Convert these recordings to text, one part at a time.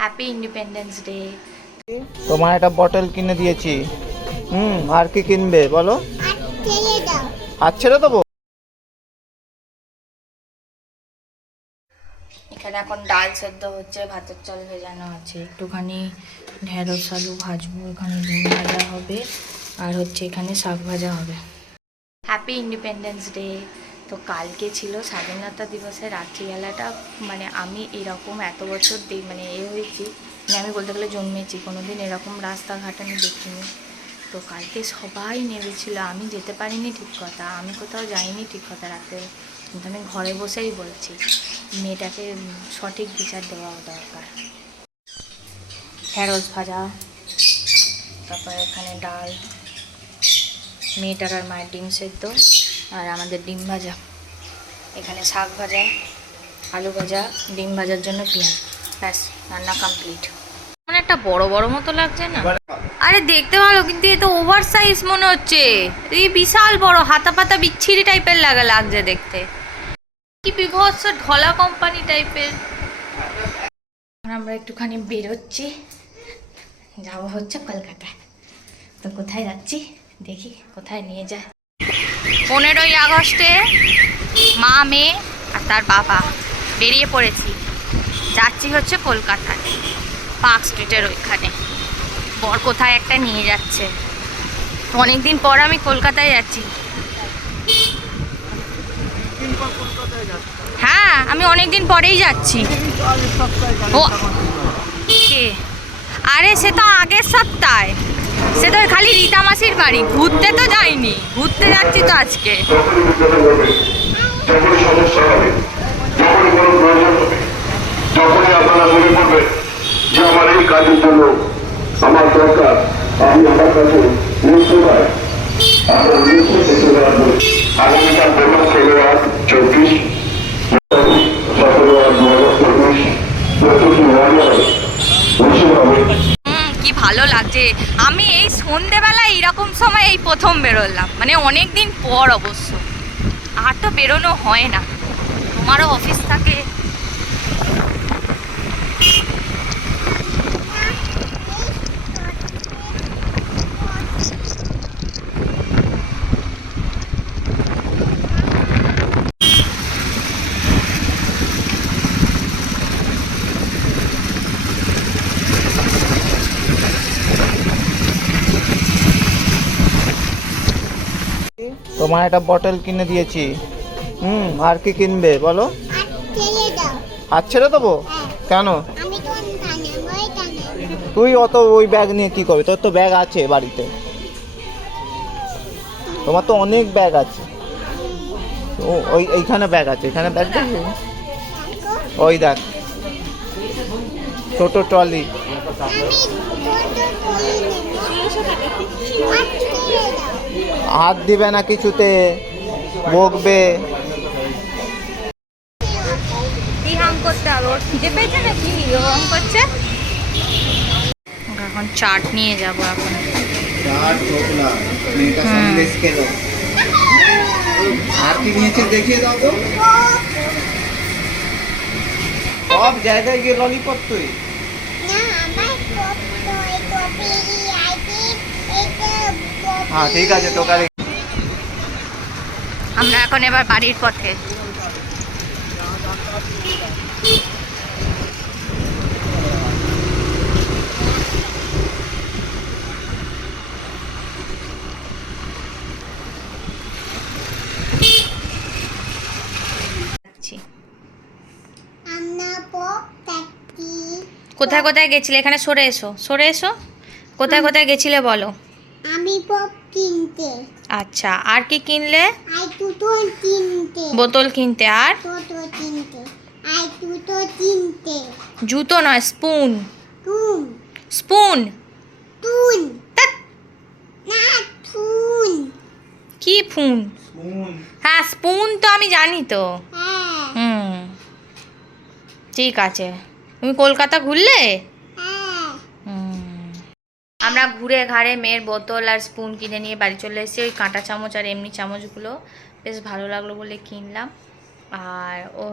Happy independence day. তোমার একটা bottle কিনে দিয়েছি। আর কি কিনবে বলো? হাত ছেড়ে দেবো। এখানে এখন ডাল সেদ্ধ হচ্ছে, ভাতের চাল ভেজানো আছে, একটুখানি ঢেঁড়স আলু ভাজবো, এখানে ডিম ভাজা হবে, আর হচ্ছে এখানে শাক ভাজা হবে। Happy independence day. তো কালকে ছিল স্বাধীনতা দিবসের রাত্রিবেলাটা, মানে আমি এরকম এত বছর মানে হয়েছি, মানে আমি বলতে গেলে জন্মেছি, কোনো দিন এরকম রাস্তাঘাট আমি দেখিনি। তো কালকে সবাই নেমেছিল, আমি যেতে পারিনি ঠিক কথা, আমি কোথাও যাইনি ঠিক কথা রাতে, কিন্তু আমি ঘরে বসেই বলছি মেয়েটাকে সঠিক বিচার দেওয়া দরকার। ঢেঁড়স ভাজা, তারপরে এখানে ডাল, মেয়েটার আর মায়ের ডিম সেদ্ধ, আর আমাদের ডিম ভাজা, এখানে শাক ভাজা, আলু ভাজা, ডিম ভাজার জন্য পেঁয়াজ, ব্যাস রান্না কমপ্লিট। মানে একটা বড় বড় মতো লাগছে না? আরে দেখতে ভালো, কিন্তু এ তো ওভার সাইজ মনে হচ্ছে, এই বিশাল বড় হাতা পাতা বিচ্ছিরি টাইপের লাগছে দেখতে, কি বিভৎস ঢলা কোম্পানি টাইপের। আমরা একটুখানি বেরোচ্ছি, যাবো হচ্ছে কলকাতায়। তো কোথায় যাচ্ছি দেখি, কোথায় নিয়ে যায়। 15ই আগস্টে মা, মেয়ে আর তার বাবা বেরিয়ে পড়েছি, যাচ্ছি হচ্ছে কলকাতায়, পার্ক স্ট্রিটের ওইখানে। বর কোথায় একটা নিয়ে যাচ্ছে, অনেকদিন পর আমি কলকাতায় যাচ্ছি। হ্যাঁ, আমি অনেকদিন পরেই যাচ্ছি। ও কে? আরে সে তো আগের সপ্তাহে, সে তো খালি রীতা মাসির বাড়ি, ঘুরতে তো যাইনি, ঘুরতে যাচ্ছি তো আজকে। যখনই আপনারা মনে করবেন যে আমার এই কাজের জন্য আমার দরকার, আমি আমার কাছে নিশ্চয় আপনার নিশ্চয় দেখতে পারবেন। আগামীকাল 16/24, 17/2024 কি ভালো লাগছে। আমি এই সন্ধেবেলায় এইরকম সময় এই প্রথম বেরোলাম, মানে অনেক দিন পর অবশ্য, আর তো বেরোনো হয় না, তোমারও অফিস থাকে। তোমার একটা বটল কিনে দিয়েছি। আর কি কিনবে বলো? হাত ছেড়ে দেবো। কেন? তুই অত ওই ব্যাগ নিয়ে কি করবি? তোর তো ব্যাগ আছে বাড়িতে, তোমার তো অনেক ব্যাগ আছে। এইখানে ব্যাগ আছে, এখানে ব্যাগ দেখবি, ওই দেখ ছোট ট্রলি। হাত দিবে না কিছুতে, বকবে। কি হাম করতে হবে, ওর খিদে পেয়েছে নাকি ওরকম করছে? এখন চাট নিয়ে যাবো এখন। আর কি নিয়েছে দেখিয়ে দাও তো। সব জায়গায় গিয়ে ললিপপ তুই। হ্যাঁ ঠিক আছে, তোকে আমরা এখন এবার বাড়ির পথে। কোথায় কোথায় গেছিলে? এখানে সরে এসো, সরে এসো। কোথায় কোথায় গেছিলে বলো? আমি পপ কিনতে। আচ্ছা, আর কি কিনলে? আই বোতল কিনতে। বোতল কিনতে, আর বোতল কিনতে। আই জুতো কিনতে। জুতো নয়, স্পুন। টুন। স্পুন। টুন। ধ্যাৎ, না টুন। কি ফোন? হ্যাঁ স্পুন তো আমি জানি তো। হ্যাঁ। ঠিক আছে। তুমি কলকাতা ঘুরলে? হ্যাঁ। আমরা ঘুরে ঘাড়ে মেয়ের বোতল আর স্পুন কিনে নিয়ে বাড়ি চলে এসেছি। ওই কাঁটা চামচ আর এমনি চামচগুলো বেশ ভালো লাগলো বলে কিনলাম। আর ও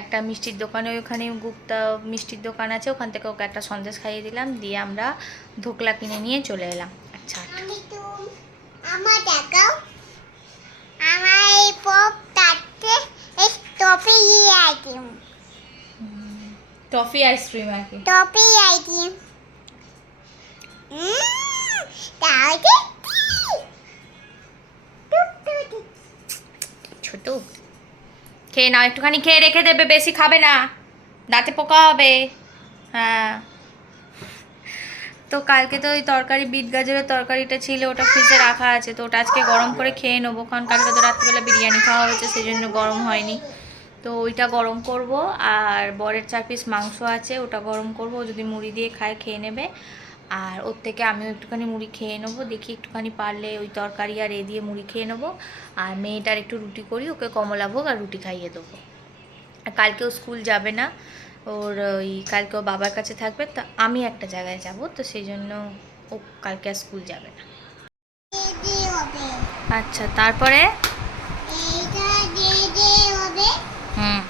একটা মিষ্টির দোকানে, ওখানে গুপ্তা মিষ্টির দোকান আছে, ওখান থেকে ওকে একটা সন্দেশ খাইয়ে দিলাম, দিয়ে আমরা ধোকলা কিনে নিয়ে চলে এলাম। আচ্ছা আমি তো আমার দেখাও আমার এই পপ তাতে এই টপি আইটেম টফি আইসক্রিম আর কি। টপি আইটেম তাহলে ছোট খেয়ে নাও, একটুখানি খেয়ে রেখে দেবে, বেশি খাবে না, দাঁতে পোকা হবে। হ্যাঁ, তো কালকে তো ওই তরকারি বিট গাজরের তরকারিটা ছিল, ওটা ফ্রিজে রাখা আছে, তো ওটা আজকে গরম করে খেয়ে নেবো, কারণ কালকে তো রাত্রিবেলা বিরিয়ানি খাওয়া হয়েছে, সেই জন্য গরম হয়নি। তো ওইটা গরম করব, আর বরের 4 পিস মাংস আছে, ওটা গরম করব, ও যদি মুড়ি দিয়ে খায় খেয়ে নেবে, আর ওর থেকে আমিও একটুখানি মুড়ি খেয়ে নেবো, দেখি একটুখানি পারলে ওই তরকারি আর এ দিয়ে মুড়ি খেয়ে নেবো, আর মেয়েটার একটু রুটি করি, ওকে কমলাভোগ আর রুটি খাইয়ে দেবো। আর কালকেও স্কুল যাবে না, ওর ওই কালকে ও বাবার কাছে থাকবে, তো আমি একটা জায়গায় যাব, তো সেই জন্য ও কালকে আর স্কুল যাবে না। দে হবে আচ্ছা, তারপরে এইটা দে হবে হুম,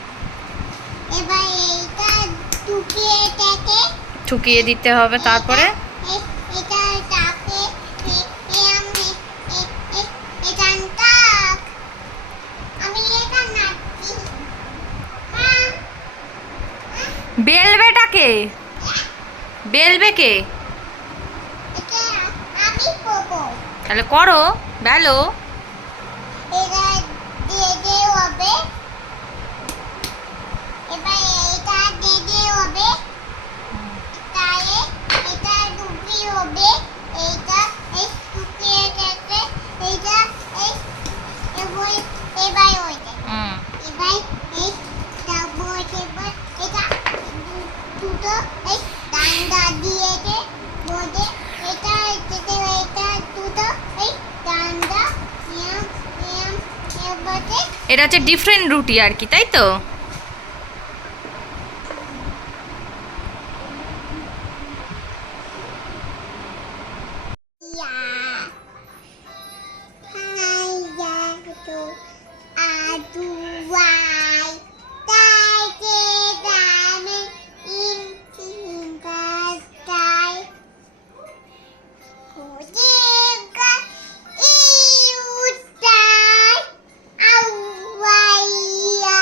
এবার এইটা টুকিয়ে থেকে ঠুকিয়ে দিতে হবে, তারপরে এটা তাকে এটা আমি এটা নাচি বেলবেটাকে বেলবে কে? এটা আমি করবো তাহলে করো, বেলো। এটা দে হবে এবার এটা দে হবে তাহলে এটা টুকি হবে এইটা এই টুকিয়ে থেকে এইটা এই এবার ওইটা হুম, এবার এই তারপর এবার এটা দুটো এই ডান্ডা দিয়েছে বোঝে এটা এটা দুটো এই ডান্ডা এবারে এটা হচ্ছে ডিফারেন্ট রুটি আর কি, তাই তো? ইয়া হাই তো আদুয়াই তাইতে দামে ইনতিঙ্গাই হোজেগা ইউতাই আউয়াই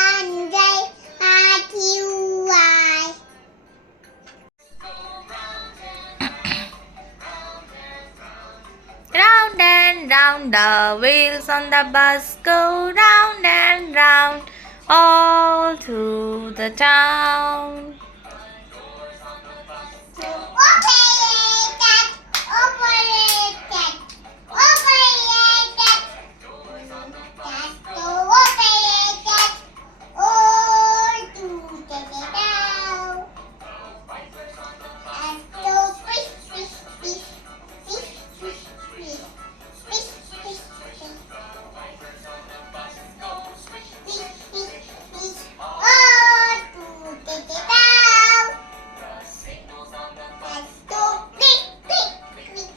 আন্দাই আতিউয়াই Round and round the wheels on the bus go round and round all through the town. Operated, operated, operated. That's so operated. All to the down. And so fish, fish, fish, fish, fish, fish, fish, fish, fish. Fish, fish, fish. All to the down. Let's go click, click, click.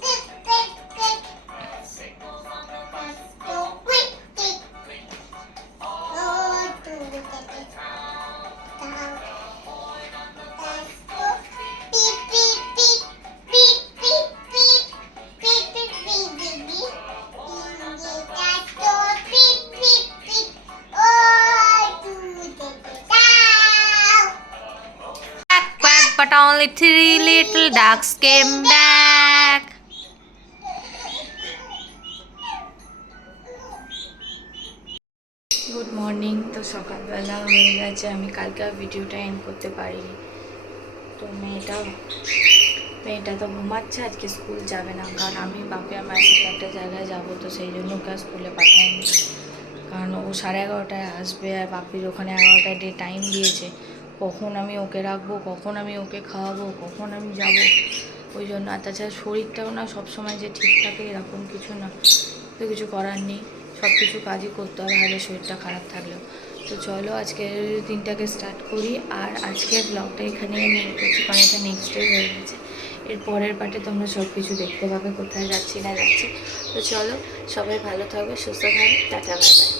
Click, click, click. Let's go click, click. All to the down. Let's go beep, beep, beep, beep, beep, beep, beep, beep, beep, beep, beep. Let's go beep, beep, beep. All to the down. Quack, quack, but only 3 little ducks came back. Good morning. তো সকালবেলা হয়ে গেছে, আমি কালকে আর ভিডিওটা and করতে পারিনি। তো মেয়েটা তো ঘুমাচ্ছে, আজকে স্কুল যাবে না, কারণ আমি বাপি আমার সাথে একটা জায়গায় যাবো, তো সেই জন্য ওকে স্কুলে পাঠাইনি, কারণ ও 11:30টায় আসবে, আর বাপির ওখানে 11টায় টাইম দিয়েছে, কখন আমি ওকে রাখবো, কখন আমি ওকে খাওয়াবো, কখন আমি যাব, ওই জন্য। আর তাছাড়া শরীরটাও না সবসময় যে ঠিক থাকে এরকম কিছু না, তো কিছু করার নেই, সব কিছু কাজই করতে হবে, তাহলে শরীরটা খারাপ থাকলেও। তো চলো আজকের দিনটাকে স্টার্ট করি, আর আজকের ব্লগটা এখানেই আমি এন্ড করছি, কারণ এটা নেক্সট ডে হয়ে গেছে। এর পরের পার্টে তোমরা সব কিছু দেখতে পাবে, কোথায় যাচ্ছি না যাচ্ছি। তো চলো, সবাই ভালো থাকবে, সুস্থ থাকবে, টাটা, বাই বাই।